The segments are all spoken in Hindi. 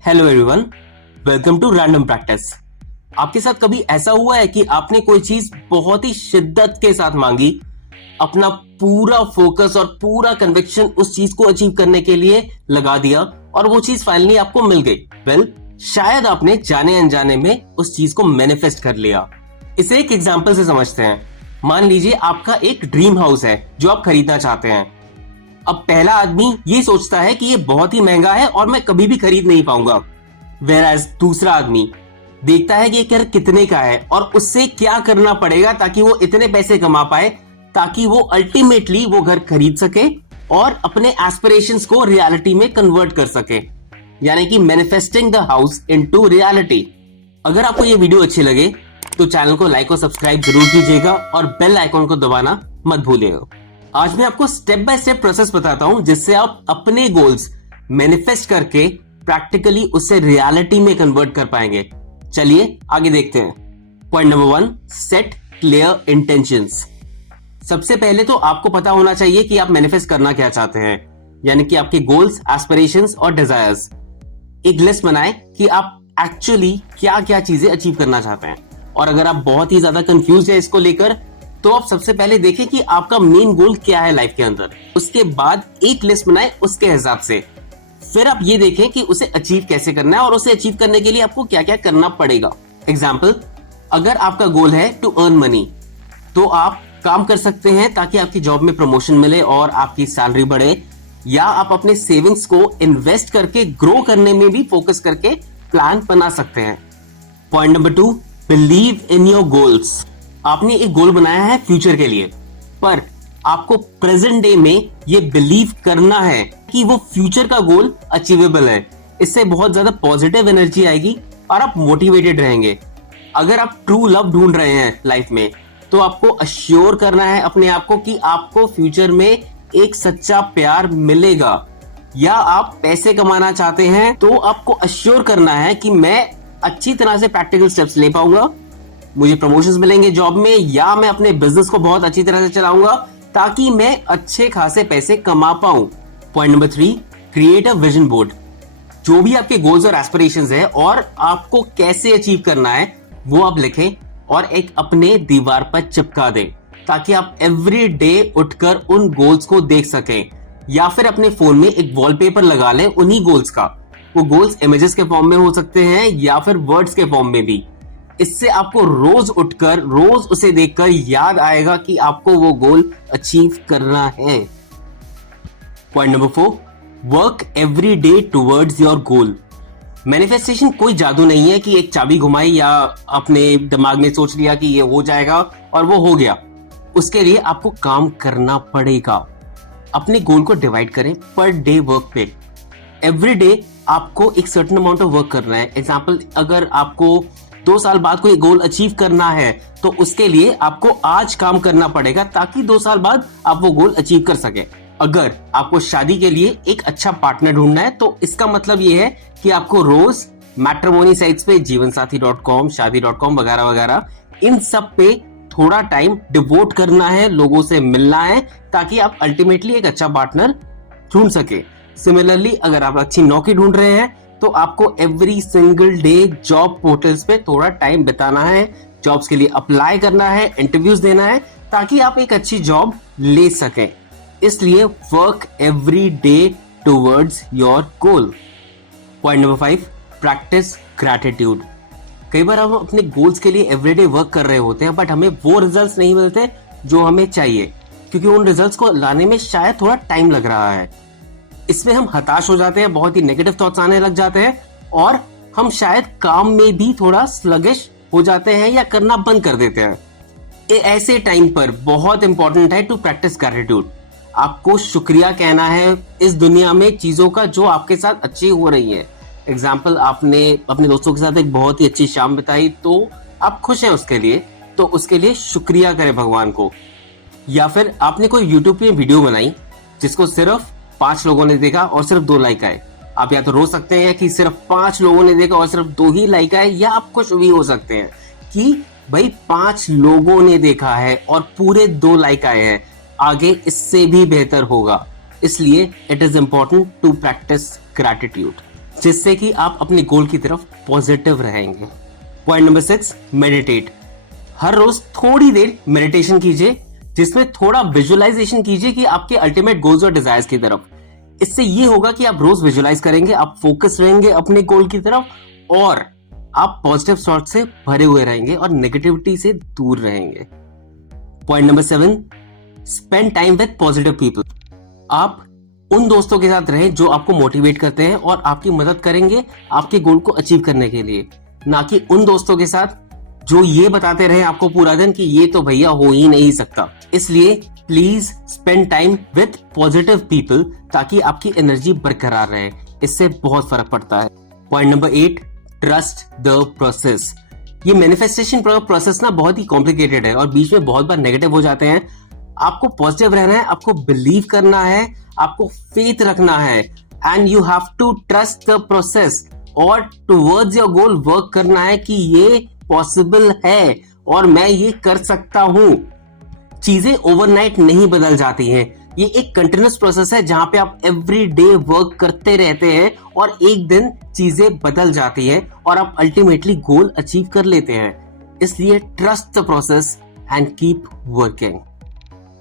Hello everyone, welcome to random practice. आपके साथ कभी ऐसा हुआ है कि आपने कोई चीज बहुत ही शिद्दत के साथ मांगी, अपना पूरा फोकस और पूरा कन्विक्शन उस चीज को अचीव करने के लिए लगा दिया और वो चीज फाइनली आपको मिल गई? शायद आपने जाने अनजाने में उस चीज को मैनिफेस्ट कर लिया। इसे एक एग्जांपल से समझते हैं। मान लीजिए आपका एक ड्रीम हाउस है जो आप खरीदना चाहते हैं। अब पहला आदमी ये सोचता है कि ये बहुत ही महंगा है और मैं कभी भी खरीद नहीं पाऊंगा। वेराज दूसरा आदमी देखता है कि ये घर कितने का है और उससे क्या करना पड़ेगा ताकि वो इतने पैसे कमा पाए ताकि वो अल्टीमेटली वो घर खरीद सके और अपने एस्पिरेशंस को रियलिटी में कन्वर्ट कर सके, यानी कि manifesting the house into reality. अगर आपको ये वीडियो अच्छी लगे तो चैनल को लाइक और सब्सक्राइब जरूर कीजिएगा और बेल आइकॉन को दबाना मत भूलिएगा। आज मैं आपको स्टेप बाय स्टेप प्रोसेस बताता हूं जिससे आप अपने गोल्स मैनिफेस्ट करके प्रैक्टिकली उसे रियलिटी में कन्वर्ट कर पाएंगे। चलिए आगे देखते हैं। Point number 1, set clear intentions. सबसे पहले तो आपको पता होना चाहिए कि आप मैनिफेस्ट करना क्या चाहते हैं, यानी कि आपके गोल्स, एस्पिरेशंस और डिजायर्स। एक लिस्ट बनाएं कि आप एक्चुअली क्या क्या चीजें अचीव करना चाहते हैं। और अगर आप बहुत ही ज्यादा कंफ्यूज है इसको लेकर तो आप सबसे पहले देखें कि आपका मेन गोल क्या है लाइफ के अंदर। उसके बाद एक लिस्ट बनाएं उसके हिसाब से। फिर आप ये देखें कि उसे अचीव कैसे करना है और उसे अचीव करने के लिए आपको क्या क्या करना पड़ेगा। एग्जाम्पल, अगर आपका गोल है टू अर्न मनी तो आप काम कर सकते हैं ताकि आपकी जॉब में प्रमोशन मिले और आपकी सैलरी बढ़े, या आप अपने सेविंग्स को इन्वेस्ट करके ग्रो करने में भी फोकस करके प्लान बना सकते हैं। Point number 2, believe in your goals. आपने एक गोल बनाया है फ्यूचर के लिए, पर आपको प्रेजेंट डे में ये बिलीव करना है कि वो फ्यूचर का गोल अचीवेबल है। इससे बहुत ज्यादा पॉजिटिव एनर्जी आएगी और आप मोटिवेटेड रहेंगे। अगर आप ट्रू लव ढूंढ रहे हैं लाइफ में तो आपको अश्योर करना है अपने आप को कि आपको फ्यूचर में एक सच्चा प्यार मिलेगा। या आप पैसे कमाना चाहते हैं तो आपको अश्योर करना है कि मैं अच्छी तरह से प्रैक्टिकल स्टेप्स ले पाऊंगा, मुझे प्रमोशंस मिलेंगे जॉब में, या मैं अपने बिजनेस को बहुत अच्छी तरह से चलाऊंगा ताकि मैं अच्छे खासे पैसे कमा पाऊं। Point number 3, create a vision board. जो भी आपके गोल्स और एस्पिरेशंस है और आपको कैसे अचीव करना है वो आप लिखें और एक अपने दीवार पर चिपका दें ताकि आप एवरी डे उठकर उन गोल्स को देख सकें। या फिर अपने फोन में एक वॉलपेपर लगा लें उन्हीं गोल्स का। वो गोल्स इमेजेस के फॉर्म में हो सकते हैं या फिर वर्ड्स के फॉर्म में भी। इससे आपको रोज उठकर रोज उसे देखकर याद आएगा कि आपको वो गोल अचीव करना है। Point number 4, work every day towards your goal. Manifestation कोई जादू नहीं है कि एक चाबी घुमाई या अपने दिमाग में सोच लिया कि ये हो जाएगा और वो हो गया। उसके लिए आपको काम करना पड़ेगा। अपने गोल को डिवाइड करें पर डे वर्क पे। एवरी डे आपको एक सर्टेन अमाउंट ऑफ वर्क करना है। एग्जाम्पल, अगर आपको 2 साल बाद कोई गोल अचीव करना है तो उसके लिए आपको आज काम करना पड़ेगा ताकि 2 साल बाद आप वो गोल अचीव कर सके। अगर आपको शादी के लिए एक अच्छा पार्टनर ढूंढना है तो इसका मतलब ये है कि आपको रोज मैट्रिमोनी साइट्स पे jeevansathi.com, shaadi.com वगैरह वगैरह इन सब पे थोड़ा टाइम डिवोट करना है, लोगों से मिलना है ताकि आप अल्टीमेटली एक अच्छा पार्टनर ढूंढ सके। सिमिलरली, अगर आप अच्छी नौकरी ढूंढ रहे हैं तो आपको every single day job portals पे थोड़ा टाइम बिताना है, जॉब्स के लिए अप्लाई करना है, इंटरव्यूज देना है ताकि आप एक अच्छी जॉब ले सकें। इसलिए work every day towards your goal. Point number 5, practice gratitude. कई बार हम अपने गोल्स के लिए एवरीडे वर्क कर रहे होते हैं बट हमें वो रिजल्ट्स नहीं मिलते जो हमें चाहिए, क्योंकि उन रिजल्ट्स को लाने में शायद थोड़ा टाइम लग रहा है। इसमें हम हताश हो जाते हैं, बहुत ही नेगेटिव थॉट्स आने लग जाते हैं और हम शायद काम में भी थोड़ा स्लगिश हो जाते हैं या करना बंद कर देते हैं। ऐसे टाइम पर बहुत इंपॉर्टेंट है टू प्रैक्टिस ग्रैटिट्यूड। आपको शुक्रिया कहना है इस दुनिया में चीजों का जो आपके साथ अच्छी हो रही है। एग्जाम्पल, आपने अपने दोस्तों के साथ एक बहुत ही अच्छी शाम बिताई तो आप खुश हैं उसके लिए, तो उसके लिए शुक्रिया करें भगवान को। या फिर आपने कोई यूट्यूब पे वीडियो बनाई जिसको सिर्फ 5 लोगों ने देखा और सिर्फ 2 लाइक आए। आप या तो रो सकते हैं कि सिर्फ 5 लोगों ने देखा और सिर्फ 2 ही लाइक आए, या आप खुश भी हो सकते हैं कि भाई 5 लोगों ने देखा है और पूरे 2 लाइक आए हैं, आगे इससे भी बेहतर होगा। इसलिए it is important to practice gratitude. जिससे कि आप अपने गोल की तरफ पॉजिटिव रहेंगे। Point number 6, meditate. हर रोज थोड़ी देर मेडिटेशन कीजिए, जिसमें थोड़ा विजुअलाइजेशन कीजिए कि आपके अल्टीमेट गोल्स और डिजायर्स की तरफ। इससे ये होगा कि आप रोज विजुअलाइज करेंगे, आप फोकस रहेंगे अपने गोल की तरफ और आप पॉजिटिव थॉट से भरे हुए रहेंगे और नेगेटिविटी से दूर रहेंगे। Point number 7, spend time with positive people. आप उन दोस्तों के साथ रहें जो आपको मोटिवेट करते हैं और आपकी मदद करेंगे आपके गोल को अचीव करने के लिए, ना कि उन दोस्तों के साथ जो ये बताते रहे आपको पूरा दिन कि ये तो भैया हो ही नहीं सकता। इसलिए please spend time with positive people ताकि आपकी एनर्जी बरकरार रहे। इससे बहुत फर्क पड़ता है। Point number 8, trust the process. ये मैनिफेस्टेशन प्रोसेस ना बहुत ही कॉम्प्लिकेटेड है और बीच में बहुत बार नेगेटिव हो जाते हैं। आपको पॉजिटिव रहना है, आपको बिलीव करना है, आपको फेथ रखना है and you have to trust the process और टुवर्ड्स योर गोल वर्क करना है कि ये पॉसिबल है और मैं ये कर सकता हूं। चीजें ओवरनाइट नहीं बदल जाती हैं। ये एक कंटिन्यूअस प्रोसेस है जहां पे आप एवरी डे वर्क करते रहते हैं और एक दिन चीजें बदल जाती हैं और आप अल्टीमेटली गोल अचीव कर लेते हैं। इसलिए trust the process and keep working.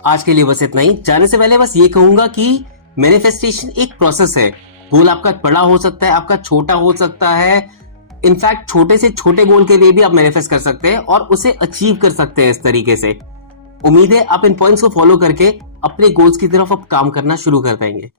आज के लिए बस इतना ही। जाने से पहले बस ये कहूंगा कि मैनिफेस्टेशन एक प्रोसेस है। गोल आपका बड़ा हो सकता है, आपका छोटा हो सकता है। इनफैक्ट छोटे से छोटे गोल के लिए भी आप मैनिफेस्ट कर सकते हैं और उसे अचीव कर सकते हैं इस तरीके से। उम्मीद है आप इन पॉइंट्स को फॉलो करके अपने गोल्स की तरफ अब काम करना शुरू कर देंगे।